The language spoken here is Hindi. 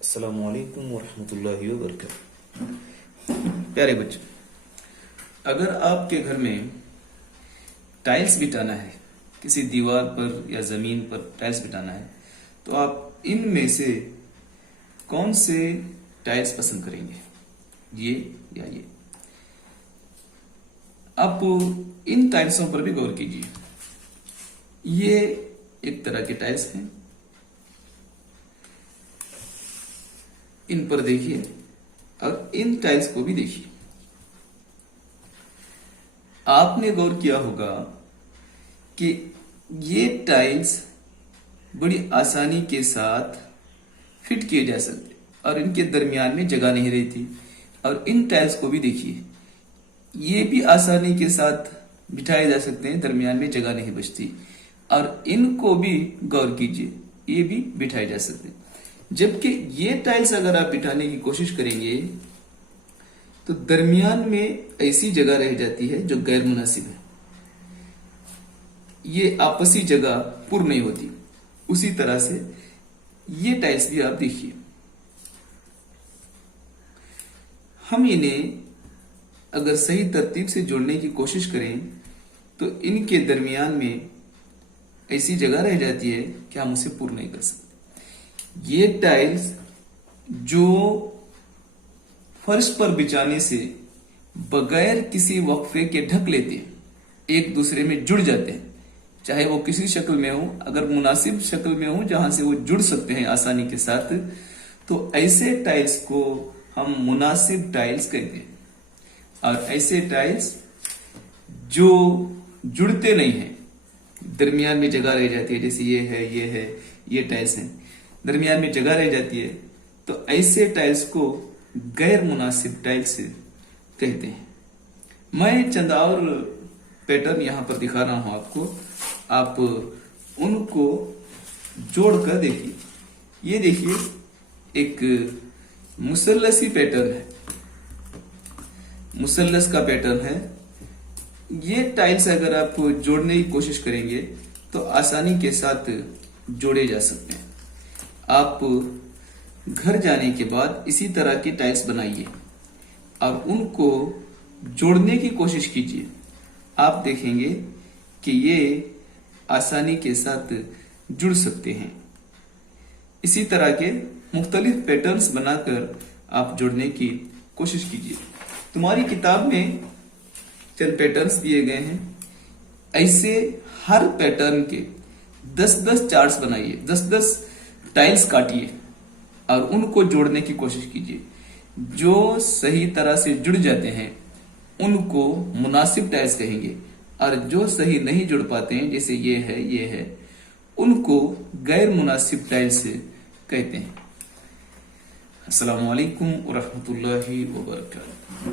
अस्सलामुअलैकुम वरहमतुल्लाहि वबरकातुहू। प्यारे बच्चों, अगर आपके घर में टाइल्स बिठाना है, किसी दीवार पर या जमीन पर टाइल्स बिठाना है, तो आप इनमें से कौन से टाइल्स पसंद करेंगे, ये या ये? आप इन टाइल्सों पर भी गौर कीजिए। ये एक तरह के टाइल्स हैं, इन पर देखिए और इन टाइल्स को भी देखिए। आपने गौर किया होगा कि ये टाइल्स बड़ी आसानी के साथ फिट किए जा सकते और इनके दरमियान में जगह नहीं रहती। और इन टाइल्स को भी देखिए, ये भी आसानी के साथ बिठाए जा सकते हैं, दरमियान में जगह नहीं बचती। और इनको भी गौर कीजिए, ये भी बिठाए जा सकते हैं। जबकि ये टाइल्स अगर आप बिठाने की कोशिश करेंगे तो दरमियान में ऐसी जगह रह जाती है जो गैर मुनासिब है, ये आपसी जगह पूर्ण नहीं होती। उसी तरह से ये टाइल्स भी आप देखिए, हम इन्हें अगर सही तरतीब से जोड़ने की कोशिश करें तो इनके दरमियान में ऐसी जगह रह जाती है कि हम उसे पूर्ण नहीं कर सकते। ये टाइल्स जो फर्श पर बिछाने से बगैर किसी वक्फे के ढक लेते हैं, एक दूसरे में जुड़ जाते हैं, चाहे वो किसी शक्ल में हो, अगर मुनासिब शक्ल में हो जहां से वो जुड़ सकते हैं आसानी के साथ, तो ऐसे टाइल्स को हम मुनासिब टाइल्स कहते हैं। और ऐसे टाइल्स जो जुड़ते नहीं हैं, दरमियान में जगह रह जाती है, जैसे ये है, ये टाइल्स हैं, दरमियान में जगह रह जाती है, तो ऐसे टाइल्स को गैर मुनासिब टाइल्स कहते हैं। मैं चंद और पैटर्न यहां पर दिखा रहा हूं आपको, आप उनको जोड़कर देखिए। ये देखिए, एक मुसल्लसी पैटर्न है, मुसल्लस का पैटर्न है। ये टाइल्स अगर आप जोड़ने की कोशिश करेंगे तो आसानी के साथ जोड़े जा सकते हैं। आप घर जाने के बाद इसी तरह की टाइल्स बनाइए और उनको जोड़ने की कोशिश कीजिए। आप देखेंगे कि ये आसानी के साथ जुड़ सकते हैं। इसी तरह के मुख्तलिफ पैटर्न्स बनाकर आप जोड़ने की कोशिश कीजिए। तुम्हारी किताब में चंद पैटर्न्स दिए गए हैं, ऐसे हर पैटर्न के 10-10 चार्ट्स बनाइए, 10-10 टाइल्स काटिए और उनको जोड़ने की कोशिश कीजिए। जो सही तरह से जुड़ जाते हैं उनको मुनासिब टाइल्स कहेंगे, और जो सही नहीं जुड़ पाते हैं, जैसे ये है, उनको गैर मुनासिब टाइल्स कहते हैं। अस्सलामु अलैकुम व रहमतुल्लाहि व बरकातुहू।